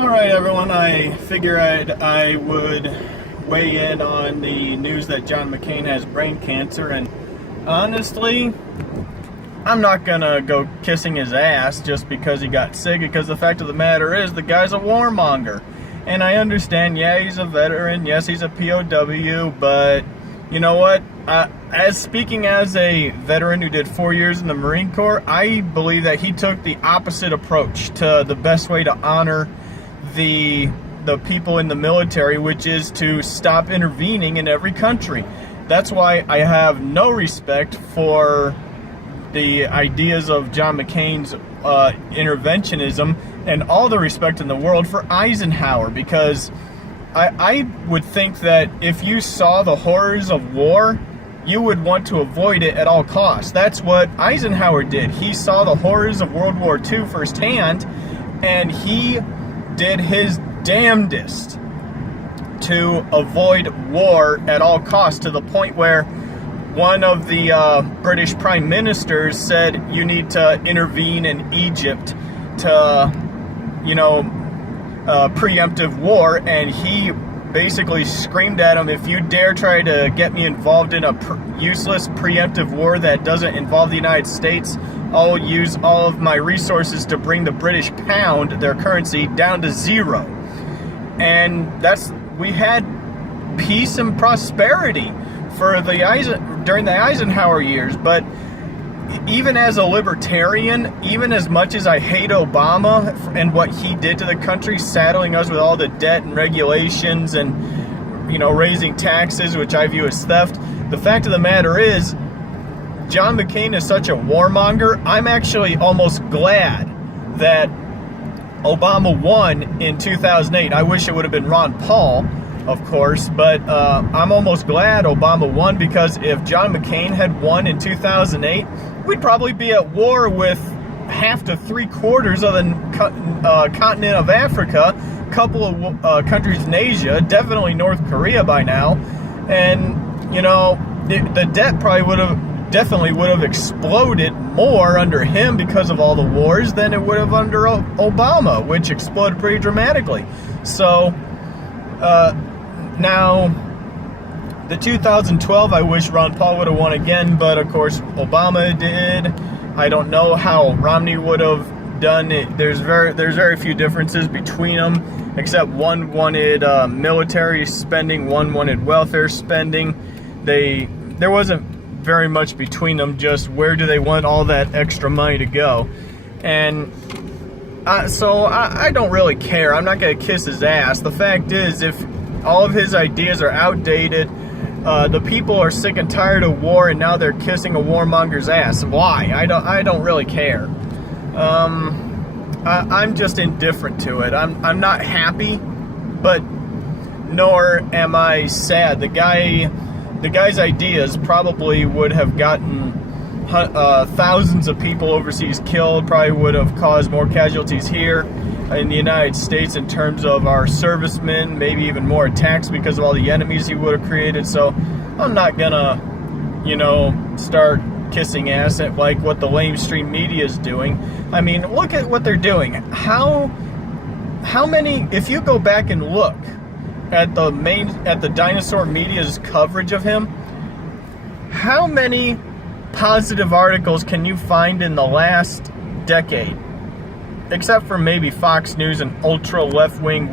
Alright everyone, I figured I would weigh in on the news that John McCain has brain cancer, and honestly, I'm not gonna go kissing his ass just because he got sick, because the fact of the matter is, the guy's a warmonger. And I understand, yeah, he's a veteran, yes, he's a POW, but you know what? Speaking as a veteran who did 4 years in the Marine Corps, I believe that he took the opposite approach to the best way to honor the people in the military, which is to stop intervening in every country. That's why I have no respect for the ideas of John McCain's interventionism, and all the respect in the world for Eisenhower, because I would think that if you saw the horrors of war, you would want to avoid it at all costs. That's what Eisenhower did. He saw the horrors of World War II firsthand, and he did his damnedest to avoid war at all costs, to the point where one of the British prime ministers said you need to intervene in Egypt to, preemptive war, and he basically screamed at him, if you dare try to get me involved in a useless preemptive war that doesn't involve the United States, I'll use all of my resources to bring the British pound, their currency, down to zero. And we had peace and prosperity for during the Eisenhower years. But even as a libertarian, even as much as I hate Obama and what he did to the country, saddling us with all the debt and regulations and, raising taxes, which I view as theft, the fact of the matter is, John McCain is such a warmonger. I'm actually almost glad that Obama won in 2008. I wish it would have been Ron Paul, of course, but I'm almost glad Obama won, because if John McCain had won in 2008, we'd probably be at war with half to three-quarters of the continent of Africa, a couple of countries in Asia, definitely North Korea by now, and, the debt probably definitely would have exploded more under him because of all the wars than it would have under Obama, which exploded pretty dramatically. So, now, the 2012, I wish Ron Paul would have won again, but of course Obama did. I don't know how Romney would have done it. There's very few differences between them, except one wanted military spending, one wanted welfare spending. There wasn't very much between them, just where do they want all that extra money to go. And so I don't really care. I'm not going to kiss his ass. The fact is, if all of his ideas are outdated, the people are sick and tired of war, and now they're kissing a warmonger's ass. Why? I don't really care. I'm just indifferent to it. I'm not happy, but nor am I sad. The guy's ideas probably would have gotten thousands of people overseas killed, probably would have caused more casualties here in the United States in terms of our servicemen, maybe even more attacks because of all the enemies he would have created. So I'm not gonna, start kissing ass at like what the lamestream media is doing. I mean, look at what they're doing. How many, if you go back and look at the dinosaur media's coverage of him, how many positive articles can you find in the last decade? Except for maybe Fox News and ultra left-wing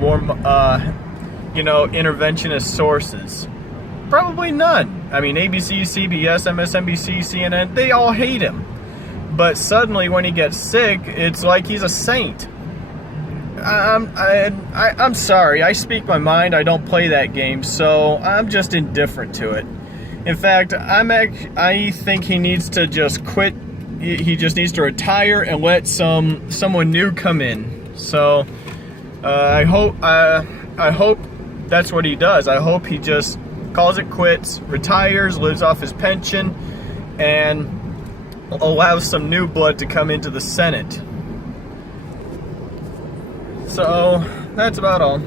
interventionist sources. Probably none. I mean, ABC, CBS, MSNBC, CNN, they all hate him. But suddenly when he gets sick, it's like he's a saint. I'm sorry, I speak my mind, I don't play that game, so I'm just indifferent to it. In fact, I think he needs to just quit. He just needs to retire and let someone new come in. So I hope that's what he does. I hope he just calls it quits, retires, lives off his pension, and allows some new blood to come into the Senate. So that's about all.